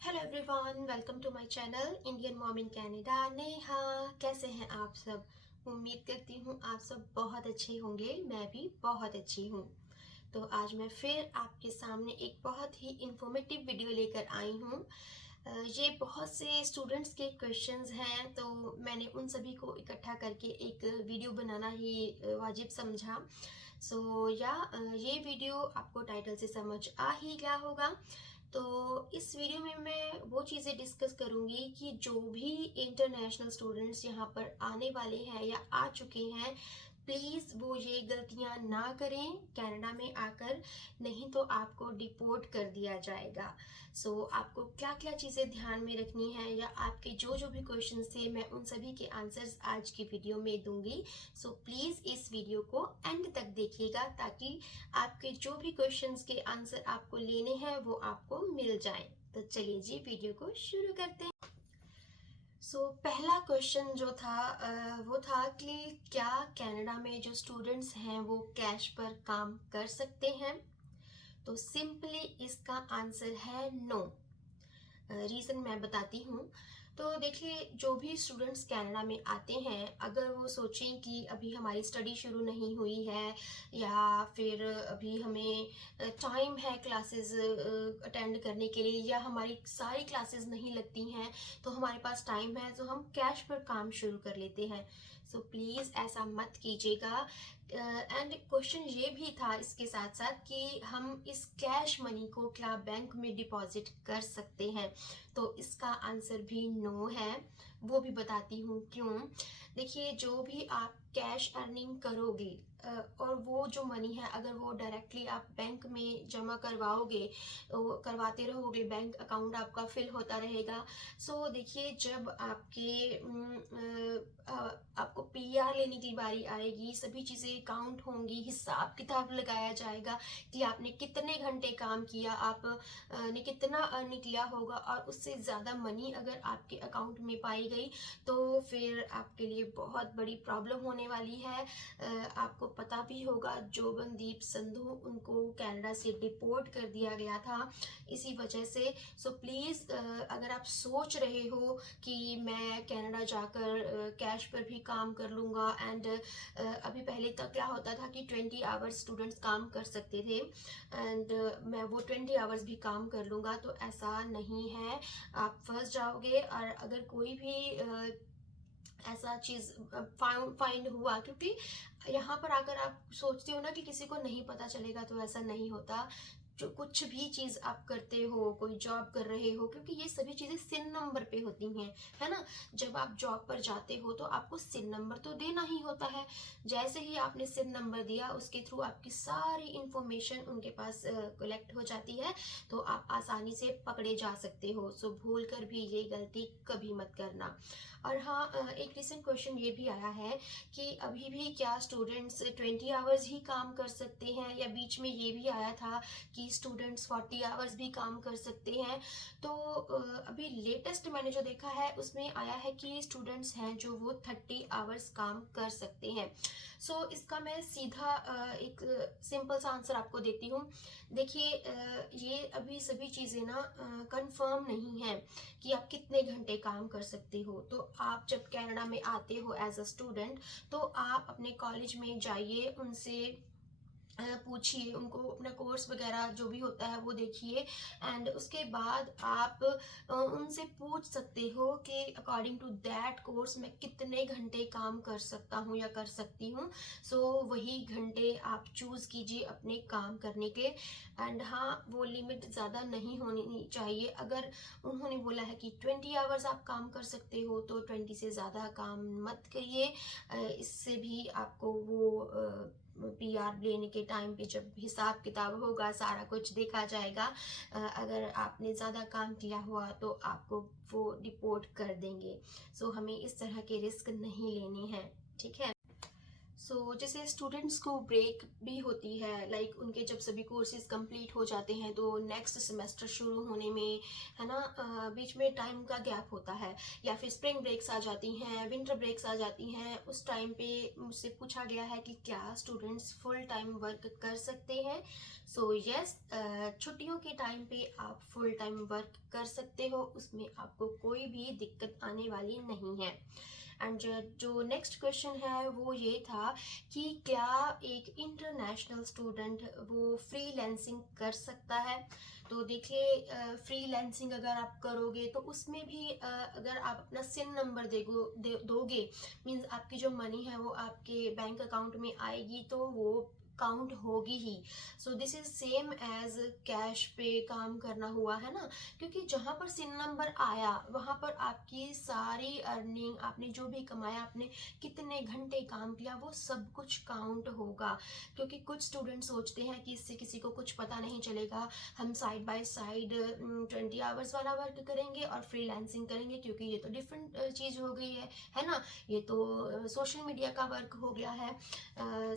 Hello everyone, welcome to my channel Indian mom in Canada. Neha, कैसे हैं आप सब? उम्मीद करती हूँ आप सब बहुत अच्छे होंगे। मैं भी बहुत अच्छी हूँ। तो आज मैं फिर आपके सामने एक बहुत ही इंफॉर्मेटिव वीडियो लेकर आई हूँ। ये बहुत से स्टूडेंट्स के क्वेश्चंस हैं, तो मैंने उन सभी को इकट्ठा करके एक वीडियो बनाना ही वाजिब समझा। ये वीडियो आपको टाइटल से समझ आ ही गया होगा। तो इस वीडियो में मैं वो चीज़ें डिस्कस करूंगी कि जो भी इंटरनेशनल स्टूडेंट्स यहाँ पर आने वाले हैं या आ चुके हैं, प्लीज़ वो ये गलतियां ना करें कनाडा में आकर, नहीं तो आपको डिपोर्ट कर दिया जाएगा। आपको क्या क्या चीज़ें ध्यान में रखनी है, या आपके जो जो भी क्वेश्चंस थे मैं उन सभी के आंसर्स आज की वीडियो में दूंगी। प्लीज़ इस वीडियो को एंड तक देखिएगा ताकि आपके जो भी क्वेश्चंस के आंसर आपको लेने हैं वो आपको मिल जाए। तो चलिए जी, वीडियो को शुरू करते हैं। पहला क्वेश्चन जो था वो था कि क्या कनाडा में जो स्टूडेंट्स हैं वो कैश पर काम कर सकते हैं? तो सिंपली इसका आंसर है नो। रीज़न मैं बताती हूँ। तो देखिए, जो भी स्टूडेंट्स कनाडा में आते हैं, अगर वो सोचें कि अभी हमारी स्टडी शुरू नहीं हुई है, या फिर अभी हमें टाइम है क्लासेस अटेंड करने के लिए, या हमारी सारी क्लासेस नहीं लगती हैं, तो हमारे पास टाइम है, तो हम कैश पर काम शुरू कर लेते हैं। प्लीज़ ऐसा मत कीजिएगा। एंड क्वेश्चन ये भी था इसके साथ साथ कि हम इस कैश मनी को क्या बैंक में डिपॉजिट कर सकते हैं? तो इसका आंसर भी नो है। वो भी बताती हूँ क्यों। देखिए, जो भी आप कैश अर्निंग करोगे और वो जो मनी है, अगर वो डायरेक्टली आप बैंक में जमा करवाओगे, करवाते रहोगे, बैंक अकाउंट आपका फिल होता रहेगा। देखिए, जब आपको पीआर लेने की बारी आएगी, सभी चीज़ें काउंट होंगी, हिसाब किताब लगाया जाएगा कि आपने कितने घंटे काम किया, आप ने कितना अर्न किया होगा, और उससे ज़्यादा मनी अगर आपके अकाउंट में पाई गई तो फिर आपके लिए बहुत बड़ी प्रॉब्लम होने वाली है। आपको पता भी होगा, जोबनदीप संधू, उनको कनाडा से डिपोर्ट कर दिया गया था इसी वजह से। प्लीज़, अगर आप सोच रहे हो कि मैं कनाडा जाकर कैश पर भी काम कर लूँगा, एंड अभी पहले तक क्या होता था कि 20 आवर्स स्टूडेंट्स काम कर सकते थे, एंड मैं वो 20 आवर्स भी काम कर लूँगा, तो ऐसा नहीं है। आप फंस जाओगे। और अगर कोई भी ऐसा चीज़ फाइंड हुआ, क्योंकि यहाँ पर आकर आप सोचते हो ना कि किसी को नहीं पता चलेगा, तो ऐसा नहीं होता। जो कुछ भी चीज़ आप करते हो, कोई जॉब कर रहे हो, क्योंकि ये सभी चीज़ें सिन नंबर पे होती हैं, है ना? जब आप जॉब पर जाते हो तो आपको सिन नंबर तो देना ही होता है। जैसे ही आपने सिन नंबर दिया, उसके थ्रू आपकी सारी इंफॉर्मेशन उनके पास कलेक्ट हो जाती है, तो आप आसानी से पकड़े जा सकते हो। भूल कर भी ये गलती कभी मत करना। और हाँ, एक रिसेंट क्वेश्चन ये भी आया है कि अभी भी क्या स्टूडेंट्स 20 आवर्स ही काम कर सकते हैं, या बीच में ये भी आया था कि स्टूडेंट्स 40 आवर्स भी काम कर सकते हैं। तो अभी लेटेस्ट मैंने जो देखा है उसमें आया है कि स्टूडेंट्स हैं जो वो 30 आवर्स काम कर सकते हैं। इसका मैं सीधा एक सिंपल सा आंसर आपको देती हूँ। देखिए, ये अभी सभी चीज़ें ना कंफर्म नहीं है कि आप कितने घंटे काम कर सकते हो। तो आप जब कनाडा में आते हो एज अ स्टूडेंट, तो आप अपने कॉलेज में जाइए, उनसे पूछिए, उनको अपना कोर्स वगैरह जो भी होता है वो देखिए, एंड उसके बाद आप उनसे पूछ सकते हो कि अकॉर्डिंग टू दैट कोर्स मैं कितने घंटे काम कर सकता हूँ या कर सकती हूँ। वही घंटे आप चूज़ कीजिए अपने काम करने के। एंड हाँ, वो लिमिट ज़्यादा नहीं होनी चाहिए। अगर उन्होंने बोला है कि 20 आवर्स आप काम कर सकते हो, तो 20 से ज़्यादा काम मत करिए। इससे भी आपको वो पीआर लेने के टाइम पे जब हिसाब किताब होगा, सारा कुछ देखा जाएगा, अगर आपने ज़्यादा काम किया हुआ तो आपको वो डिपोर्ट कर देंगे। हमें इस तरह के रिस्क नहीं लेने हैं, ठीक है? सो जैसे स्टूडेंट्स को ब्रेक भी होती है, लाइक उनके जब सभी कोर्सेज कंप्लीट हो जाते हैं तो नेक्स्ट सेमेस्टर शुरू होने में, है ना, बीच में टाइम का गैप होता है, या फिर स्प्रिंग ब्रेक्स आ जाती हैं, विंटर ब्रेक्स आ जाती हैं। उस टाइम पे मुझसे पूछा गया है कि क्या स्टूडेंट्स फुल टाइम वर्क कर सकते हैं। सो यस, छुट्टियों के टाइम पे आप फुल टाइम वर्क कर सकते हो, उसमें आपको कोई भी दिक्कत आने वाली नहीं है। एंड जो नेक्स्ट क्वेश्चन है वो ये था कि क्या एक इंटरनेशनल स्टूडेंट वो फ्रीलैंसिंग कर सकता है। तो देखिए, फ्रीलैंसिंग अगर आप करोगे तो उसमें भी अगर आप अपना सिन नंबर दोगे, मीन्स आपकी जो मनी है वो आपके बैंक अकाउंट में आएगी, तो वो काउंट होगी ही। So this is same as cash पे काम करना हुआ, है ना, क्योंकि जहां पर सिन नंबर आया वहां पर आपकी सारी अर्निंग, आपने जो भी कमाया, आपने कितने घंटे काम किया, वो सब कुछ काउंट होगा। क्योंकि कुछ स्टूडेंट सोचते हैं कि इससे किसी को कुछ पता नहीं चलेगा, हम साइड बाय साइड 20 आवर्स वाला वर्क करेंगे और फ्रीलांसिंग करेंगे, क्योंकि ये तो डिफरेंट चीज हो गई है ना, ये तो सोशल मीडिया का वर्क हो गया है।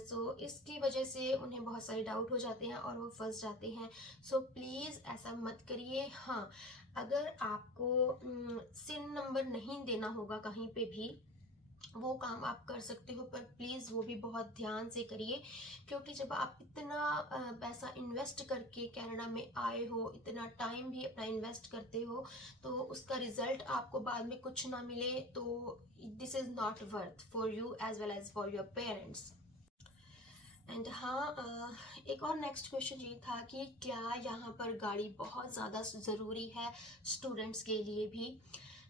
सो इसकी वजह से उन्हें बहुत सारे डाउट हो जाते हैं और वो फंस जाते हैं। सो प्लीज़ ऐसा मत करिए। हाँ, अगर आपको सिन नंबर नहीं देना होगा कहीं पे भी, वो काम आप कर सकते हो, पर प्लीज़ वो भी बहुत ध्यान से करिए, क्योंकि जब आप इतना पैसा इन्वेस्ट करके कनाडा में आए हो, इतना टाइम भी अपना इन्वेस्ट करते हो, तो उसका रिजल्ट आपको बाद में कुछ ना मिले, तो this is not worth for you as well as for your parents. And हाँ, एक और नेक्स्ट क्वेश्चन ये था कि क्या यहाँ पर गाड़ी बहुत ज़्यादा ज़रूरी है स्टूडेंट्स के लिए भी।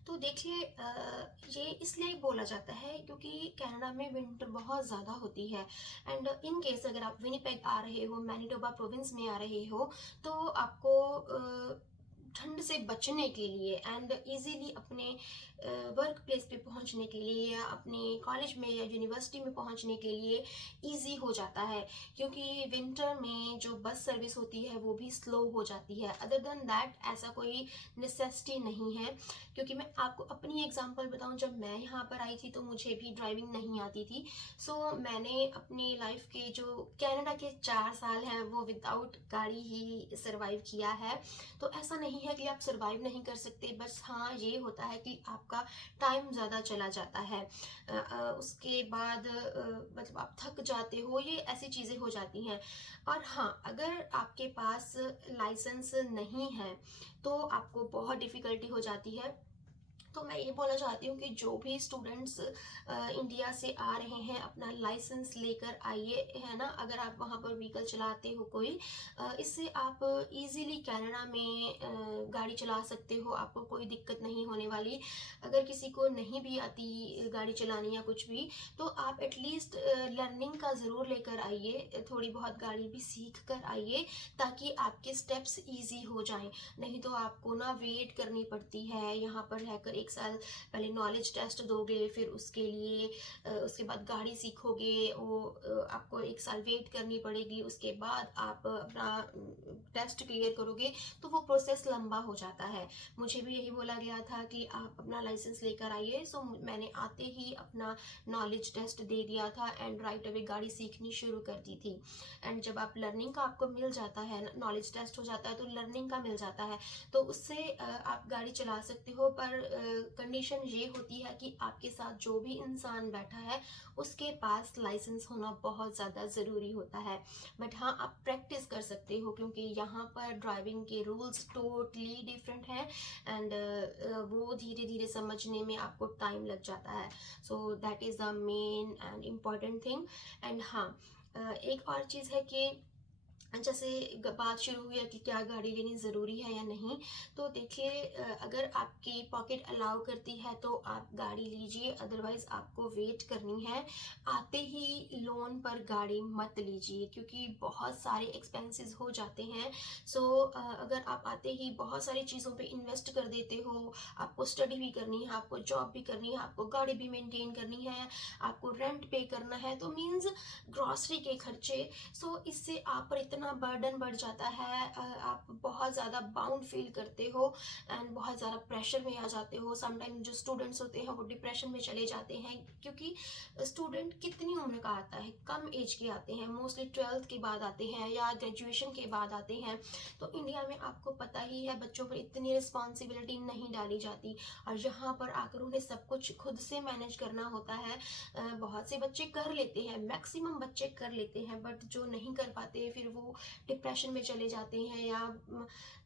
तो देखिए, ये इसलिए बोला जाता है क्योंकि कनाडा में विंटर बहुत ज़्यादा होती है। एंड इन केस अगर आप विनिपेग आ रहे हो, मैनिटोबा प्रोविंस में आ रहे हो, तो आपको ठंड से बचने के लिए एंड इजीली अपने वर्क प्लेस पे पहुंचने के लिए, या अपने कॉलेज में या यूनिवर्सिटी में पहुंचने के लिए इजी हो जाता है, क्योंकि विंटर में जो बस सर्विस होती है वो भी स्लो हो जाती है। अदर देन दैट ऐसा कोई नेसेसिटी नहीं है, क्योंकि मैं आपको अपनी एग्जांपल बताऊं, जब मैं यहाँ पर आई थी तो मुझे भी ड्राइविंग नहीं आती थी। सो मैंने अपनी लाइफ के जो कनाडा के 4 साल हैं वो विदाउट गाड़ी ही सरवाइव किया है। तो ऐसा नहीं है कि आप सरवाइव नहीं कर सकते, बस हाँ ये होता है कि आपका टाइम ज़्यादा चला जाता है। उसके बाद मतलब आप थक जाते हो, ये ऐसी चीज़ें हो जाती हैं। और हाँ, अगर आपके पास लाइसेंस नहीं है तो आपको बहुत डिफ़िकल्टी हो जाती है। तो मैं ये बोलना चाहती हूँ कि जो भी स्टूडेंट्स इंडिया से आ रहे हैं, अपना लाइसेंस लेकर आइए, है ना। अगर आप वहाँ पर व्हीकल चलाते हो कोई, इससे आप इजीली कनाडा में गाड़ी चला सकते हो, आपको कोई दिक्कत नहीं होने वाली। अगर किसी को नहीं भी आती गाड़ी चलानी या कुछ भी, तो आप एटलीस्ट लर्निंग का ज़रूर लेकर आइए, थोड़ी बहुत गाड़ी भी सीख कर आइए, ताकि आपके स्टेप्स ईजी हो जाएं। नहीं तो आपको ना वेट करनी पड़ती है यहाँ पर रहकर। 1 साल पहले नॉलेज टेस्ट दोगे, फिर उसके लिए उसके बाद गाड़ी सीखोगे, वो आपको 1 साल वेट करनी पड़ेगी, उसके बाद आप अपना टेस्ट क्लियर करोगे, तो वो प्रोसेस लंबा हो जाता है। मुझे भी यही बोला गया था कि आप अपना लाइसेंस लेकर आइए। सो मैंने आते ही अपना नॉलेज टेस्ट दे दिया था एंड राइट अवे गाड़ी सीखनी शुरू कर दी थी। एंड जब आप लर्निंग का आपको मिल जाता है, नॉलेज टेस्ट हो जाता है तो लर्निंग का मिल जाता है, तो उससे आप गाड़ी चला सकते हो। पर कंडीशन ये होती है कि आपके साथ जो भी इंसान बैठा है उसके पास लाइसेंस होना बहुत ज़्यादा ज़रूरी होता है। बट हाँ, आप प्रैक्टिस कर सकते हो, क्योंकि यहाँ पर ड्राइविंग के रूल्स टोटली डिफरेंट है एंड वो धीरे धीरे समझने में आपको टाइम लग जाता है। So that is the main and important thing. And हाँ, एक और चीज़ है कि जैसे बात शुरू हुई है कि क्या गाड़ी लेनी ज़रूरी है या नहीं। तो देखिए, अगर आपकी पॉकेट अलाउ करती है तो आप गाड़ी लीजिए, अदरवाइज़ आपको वेट करनी है। आते ही लोन पर गाड़ी मत लीजिए, क्योंकि बहुत सारे एक्सपेंसेस हो जाते हैं। सो अगर आप आते ही बहुत सारी चीज़ों पे इन्वेस्ट कर देते हो, आपको स्टडी भी करनी है, आपको जॉब भी करनी है, आपको गाड़ी भी मेंटेन करनी है, आपको रेंट पे करना है, तो मीन्स ग्रॉसरी के खर्चे। सो इससे आप पर इतना इतना बर्डन बढ़ जाता है, आप बहुत ज़्यादा बाउंड फील करते हो एंड बहुत ज़्यादा प्रेशर में आ जाते हो। समटाइम जो स्टूडेंट्स होते हैं वो डिप्रेशन में चले जाते हैं, क्योंकि स्टूडेंट कितनी उम्र का आता है, कम एज के आते हैं, मोस्टली 12th के बाद आते हैं या ग्रेजुएशन के बाद आते हैं। तो इंडिया में आपको पता ही है बच्चों पर इतनी रिस्पॉन्सिबिलिटी नहीं डाली जाती, और यहाँ पर आकर उन्हें सब कुछ खुद से मैनेज करना होता है। बहुत से बच्चे कर लेते हैं, मैक्सिमम बच्चे कर लेते हैं, बट जो नहीं कर पाते फिर वो डिप्रेशन में चले जाते हैं, या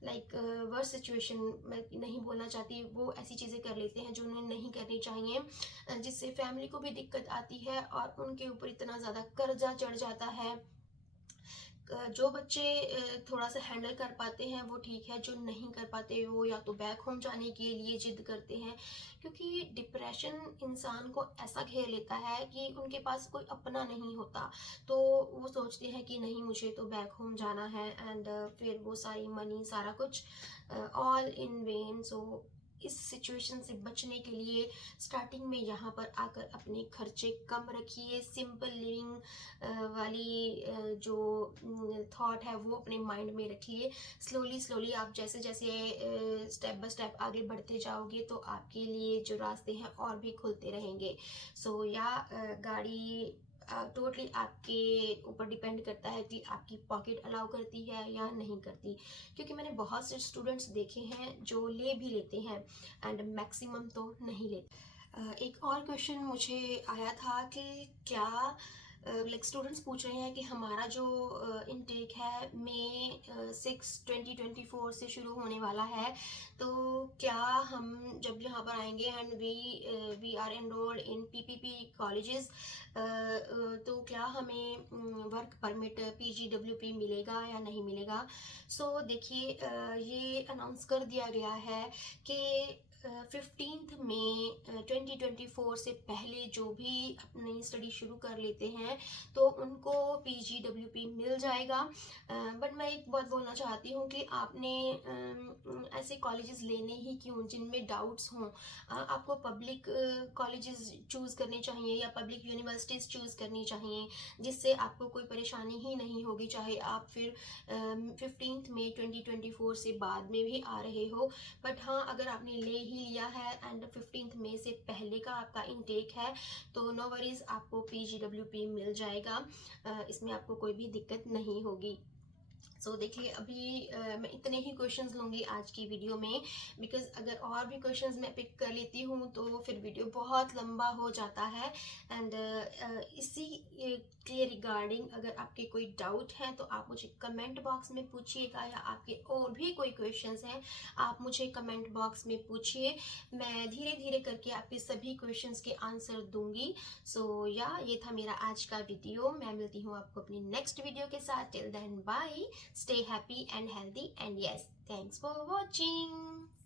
लाइक वर्स सिचुएशन, मैं नहीं बोलना चाहती, वो ऐसी चीज़ें कर लेते हैं जो उन्हें नहीं करनी चाहिए, जिससे फैमिली को भी दिक्कत आती है और उनके ऊपर इतना ज़्यादा कर्जा चढ़ जाता है। जो बच्चे थोड़ा सा हैंडल कर पाते हैं वो ठीक है, जो नहीं कर पाते वो या तो बैक होम जाने के लिए जिद करते हैं, क्योंकि डिप्रेशन इंसान को ऐसा घेर लेता है कि उनके पास कोई अपना नहीं होता। तो वो सोचते हैं कि नहीं, मुझे तो बैक होम जाना है, एंड फिर वो सारी मनी, सारा कुछ ऑल इन वेन। सो इस सिचुएशन से बचने के लिए स्टार्टिंग में यहाँ पर आकर अपने खर्चे कम रखिए, सिंपल लिविंग वाली जो थॉट है वो अपने माइंड में रखिए। स्लोली स्लोली आप जैसे जैसे स्टेप बाय स्टेप आगे बढ़ते जाओगे तो आपके लिए जो रास्ते हैं और भी खुलते रहेंगे। सो या गाड़ी टोटली आपके ऊपर डिपेंड करता है कि आपकी पॉकेट अलाउ करती है या नहीं करती, क्योंकि मैंने बहुत से स्टूडेंट्स देखे हैं जो ले भी लेते हैं एंड मैक्सिमम तो नहीं लेते। एक और क्वेश्चन मुझे आया था कि क्या लाइक स्टूडेंट्स पूछ रहे हैं कि हमारा जो इनटेक है मई 6 2024 से शुरू होने वाला है, तो क्या हम जब यहाँ पर आएंगे and we are enrolled in PPP colleges, तो क्या हमें वर्क परमिट पीजीडब्ल्यूपी मिलेगा या नहीं मिलेगा। सो देखिए, ये अनाउंस कर दिया गया है कि 15 मई 2024 से पहले जो भी अपनी स्टडी शुरू कर लेते हैं तो उनको पीजीडब्ल्यूपी मिल जाएगा। बट मैं एक बात बोलना चाहती हूँ कि आपने ऐसे कॉलेजेस लेने ही क्यों जिनमें डाउट्स हों। आपको पब्लिक कॉलेजेस चूज़ करने चाहिए या पब्लिक यूनिवर्सिटीज़ चूज़ करनी चाहिए, जिससे आपको कोई परेशानी ही नहीं होगी, चाहे आप फिर 15 मई 2024 से बाद में भी आ रहे हो। बट हाँ, अगर आपने ले ही लिया है एंड 15 मई से पहले का आपका इनटेक है तो नो वरीज, आपको पीजीडब्ल्यूपी मिल जाएगा। इसमें आपको कोई भी दिक्कत नहीं होगी। सो देखिए, अभी मैं इतने ही क्वेश्चंस लूँगी आज की वीडियो में, बिकॉज अगर और भी क्वेश्चंस मैं पिक कर लेती हूँ तो फिर वीडियो बहुत लंबा हो जाता है। एंड इसी के रिगार्डिंग अगर आपके कोई डाउट हैं तो आप मुझे कमेंट बॉक्स में पूछिएगा, या आपके और भी कोई क्वेश्चंस हैं आप मुझे कमेंट बॉक्स में पूछिए। मैं धीरे धीरे करके आपके सभी क्वेश्चंस के आंसर दूंगी। सो या ये था मेरा आज का वीडियो। मैं मिलती हूँ आपको अपनी नेक्स्ट वीडियो के साथ। Till then bye, stay happy and healthy, and yes, thanks for watching.